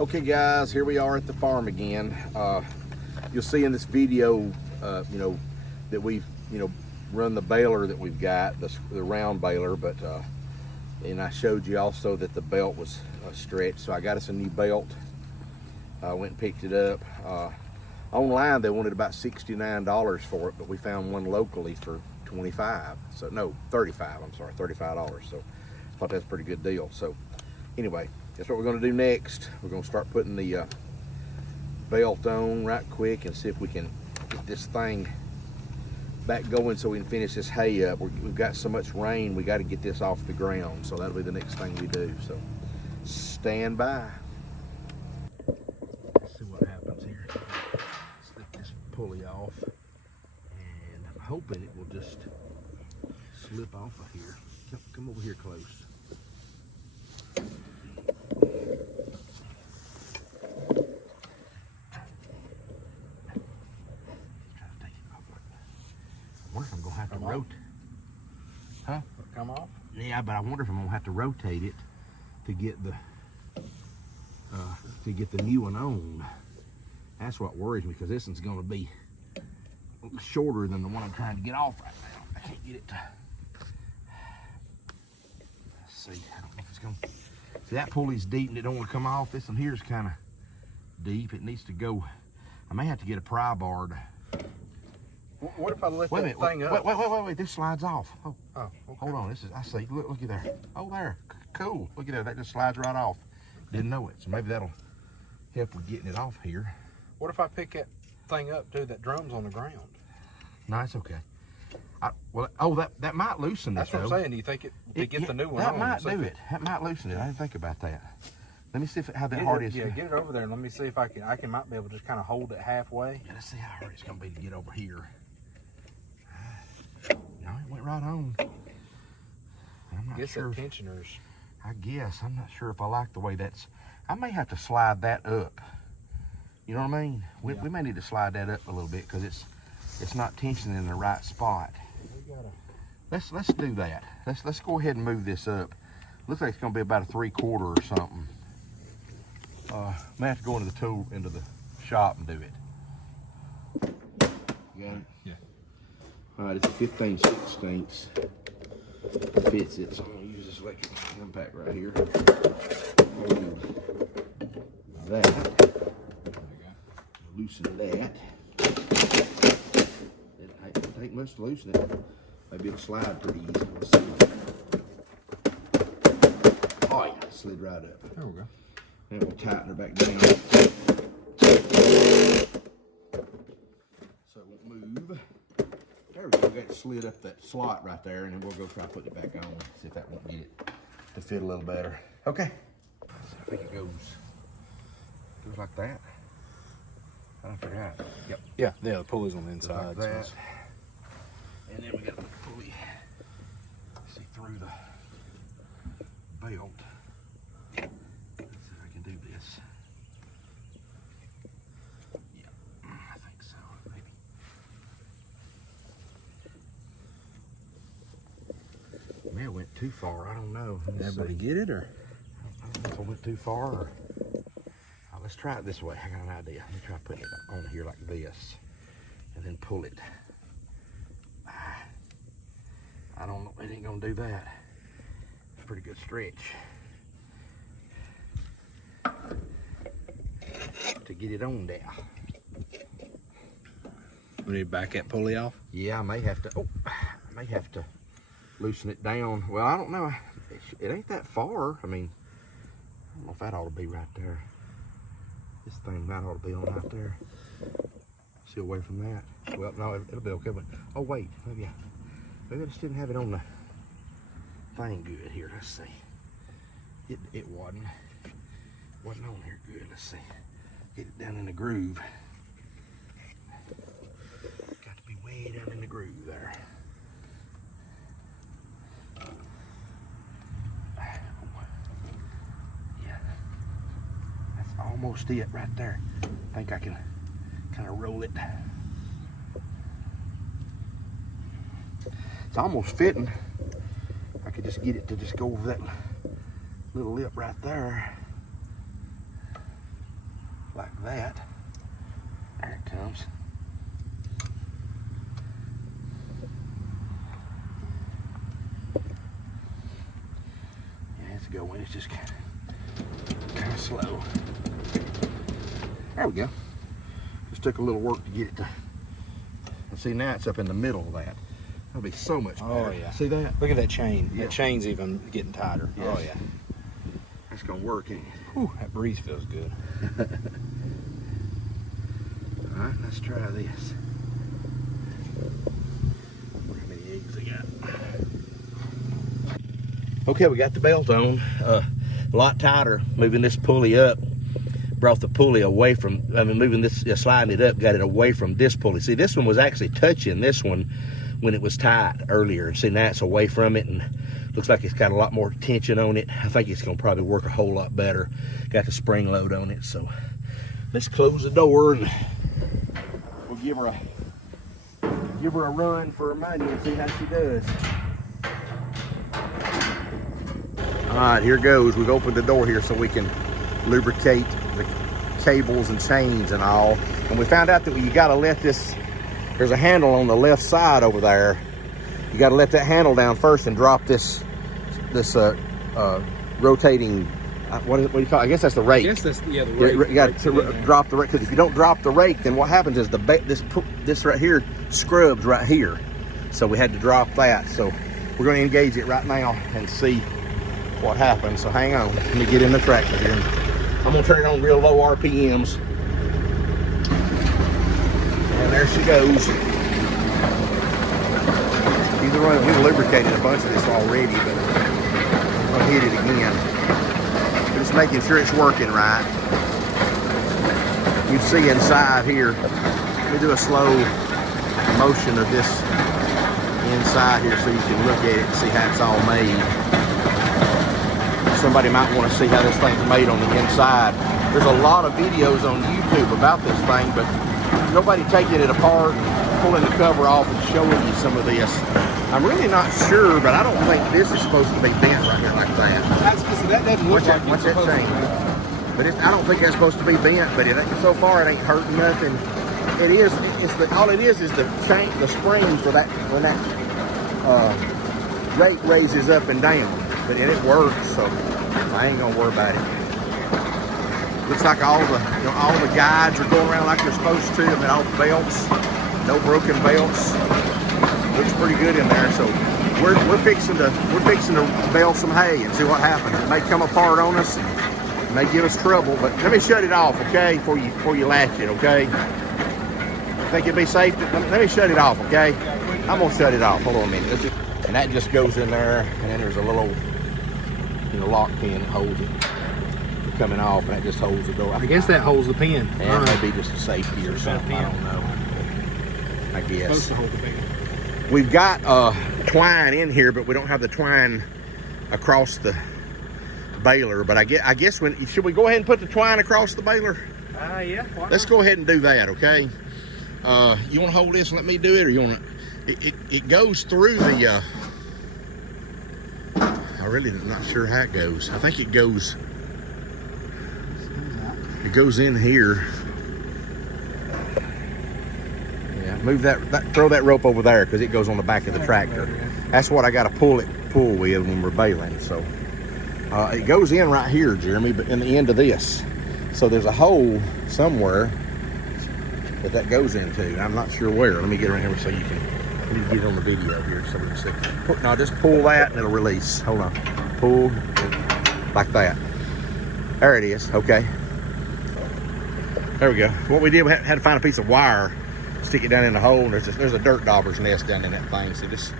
Okay guys, here we are at the farm again. You'll see in this video, that we've, run the baler that we've got, the round baler, but and I showed you also that the belt was stretched, so I got us a new belt. I went and picked it up. Online they wanted about $69 for it, but we found one locally for $25. So no, $35. I'm sorry, $35. So I thought that's a pretty good deal. So anyway, that's what we're going to do next. We're going to start putting the belt on right quick and see if we can get this thing back going so we can finish this hay up. We've got so much rain, we got to get this off the ground. So that'll be the next thing we do. So stand by. Let's see what happens here. Slip this pulley off, and I'm hoping it will just slip off of here. Come over here close. I wonder if I'm gonna have to rotate. Huh? Come off? Yeah, but I wonder if I'm gonna have to rotate it to get the new one on. That's what worries me, because this one's gonna be shorter than the one I'm trying to get off right now. I can't get it to. Let's see. I don't know if it's gonna. See, that pulley's deep and it don't want to come off. This one here is kind of deep. It needs to go. I may have to get a pry bar to. What if I lift that thing up? Wait, this slides off. Oh, okay. Hold on, I see, look at there. Oh, there, cool. Look at that just slides right off. Didn't know it, so maybe that'll help with getting it off here. What if I pick that thing up, dude, that drum's on the ground? No, it's okay. That might loosen it. That's what I'm saying. Do you think to get the new one that on? Might do it. That might loosen it. I didn't think about that. Let me see how that hard is. Yeah, get it over there and let me see if I might be able to just kind of hold it halfway. Yeah, let's see how hard it's gonna be to get over here. No, it went right on. I'm not sure. That tensioners. I guess. I'm not sure if I like the way that's. I may have to slide that up. You know what I mean? We may need to slide that up a little bit because it's not tensioning in the right spot. Let's do that. Let's go ahead and move this up. Looks like it's gonna be about a 3/4 or something. May have to go into the shop and do it. You got it? Yeah. All right, it's a 15/16. Fits it, so I'm gonna use this electric impact right here. That. Loosen that. It don't take much to loosen it. Maybe it'll slide pretty easy. Let's see. Oh yeah, it slid right up. There we go. Then we'll tighten her back down. So it won't move. There we go. We got it slid up that slot right there, and then we'll go try putting it back on. See if that won't get it to fit a little better. Okay. So I think it goes like that. I don't figure out. Yep. Yeah, the pulley's on the inside. Like that. And then we got to pulley. See through the belt. Let's see if I can do this. Yeah, I think so. Maybe. Man, it went too far. I don't know. Everybody get it, or? I don't know if I went too far. Or... let's try it this way. I got an idea. Let me try putting it on here like this, and then pull it. I don't know. It ain't gonna do that. It's a pretty good stretch to get it on there. We need to back that pulley off? Yeah, I may have to. Oh, I may have to loosen it down. Well, I don't know. It ain't that far. I mean, I don't know if that ought to be right there. This thing might ought to be on right there. See away from that. Well, no, it'll be okay. But oh wait, maybe I just didn't have it on the thing good here. Let's see. It wasn't on here good. Let's see. Get it down in the groove. Got to be way down in the groove there. Yeah, that's almost it right there. I think I can kind of roll it. It's almost fitting. I could just get it to just go over that little lip right there. like that. There it comes. Yeah, it's going. It's just kind of slow. There we go. Just took a little work to get it to. And see, now it's up in the middle of that. That'll be so much better. Oh yeah. See that? Look at that chain. Yeah. That chain's even getting tighter. Yes. Oh yeah. That's gonna work, ain't it? Whew, that breeze feels good. All right, let's try this. How many eggs I got? Okay, we got the belt on. A lot tighter. Moving this pulley up brought the pulley away from. Moving this, sliding it up, got it away from this pulley. See, this one was actually touching this one when it was tight earlier. See, now it's away from it, and looks like it's got a lot more tension on it. I think it's gonna probably work a whole lot better. Got the spring load on it, so let's close the door and we'll give her a run for her money and see how she does. All right, here goes. We've opened the door here so we can lubricate the cables and chains and all. And we found out that you gotta let this, there's a handle on the left side over there. You gotta let that handle down first and drop this rotating, what do you call it? I guess that's the rake. I guess that's, yeah, the rake. You got to drop the rake, because if you don't drop the rake, then what happens is this right here scrubs right here. So we had to drop that. So we're gonna engage it right now and see what happens. So hang on, let me get in the tractor here. I'm gonna turn it on real low RPMs. And there she goes. We've lubricated a bunch of this already, but I'm gonna hit it again. Just making sure it's working right. You see inside here, let me do a slow motion of this inside here so you can look at it and see how it's all made. Somebody might want to see how this thing's made on the inside. There's a lot of videos on YouTube about this thing, but nobody taking it apart, pulling the cover off and showing you some of this. I'm really not sure, but I don't think this is supposed to be bent right here like that. That doesn't look like What's it's that supposed chain? to be. But I don't think that's supposed to be bent, but so far it ain't hurting nothing. It is, all it is the chain, the spring for that, when that rake raises up and down. But it works, so I ain't gonna worry about it. Looks like all the guides are going around like they're supposed to. I mean, all the belts, no broken belts. Looks pretty good in there. So we're fixing to bale some hay and see what happens. It may come apart on us, and it may give us trouble. But let me shut it off, okay? Before you latch it, okay? Think it'd be safe? Let me shut it off, okay? I'm gonna shut it off. Hold on a minute. And that just goes in there, and then there's a little lock pin that holds it from coming off, and that just holds the door. I guess that holds the pin. And maybe just a safety or something. I don't know. I guess. Supposed to hold the pin. We've got twine in here, but we don't have the twine across the baler. But I guess should we go ahead and put the twine across the baler? Yeah. Let's go ahead and do that, okay? You want to hold this and let me do it, or you want to? It goes through the. I really am not sure how it goes. I think it goes in here. Yeah, move that throw that rope over there, because it goes on the back of the tractor. That's what I got to pull with when we're baling. So it goes in right here, Jeremy, but in the end of this. So there's a hole somewhere that goes into. I'm not sure where. Let me get around here so you can. Let me get it on the video here so we can see. No, just pull that and it'll release. Hold on. Pull like that. There it is. Okay. There we go. What we did, we had to find a piece of wire, stick it down in the hole. And there's a dirt dauber's nest down in that thing. So just